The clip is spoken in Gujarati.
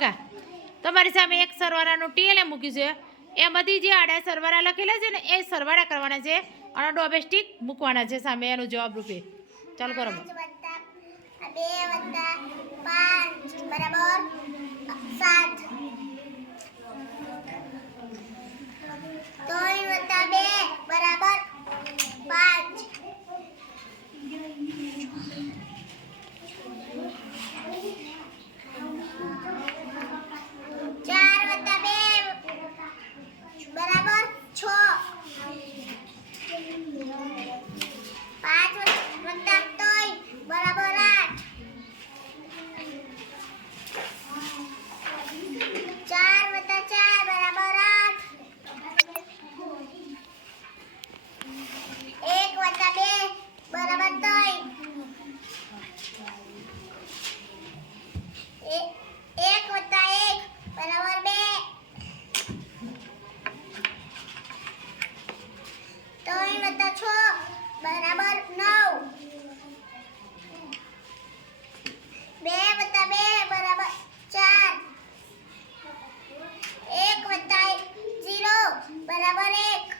બગા તમારી સામે એક સરવાળાનું ટીએલએ મૂક્યું છે. એમાંથી જે આડા સરવાળા લખેલા છે ને, એ સરવાળા કરવાના છે અને ડોમેસ્ટિક મૂકવાના છે સામે એનો જવાબ રૂપે. ચાલો કરો. બે વત્તા પાંચ બરાબર સાત ત્રણ વત્તા બે બરાબર પાંચ ચાર વત્તા બે બરાબર છ પાંચ વત્તા ત્રણ બરાબર આઠ ચાર વત્તા ચાર બરાબર આઠ એક વત્તા બે બરાબર ત્રણ એ- એક વત્તા એક બરાબર બે ત્રણ છ. બરાબર નવ. બે વત્તા બે બરાબર ચાર. એક વત્તા ઝીરો બરાબર એક.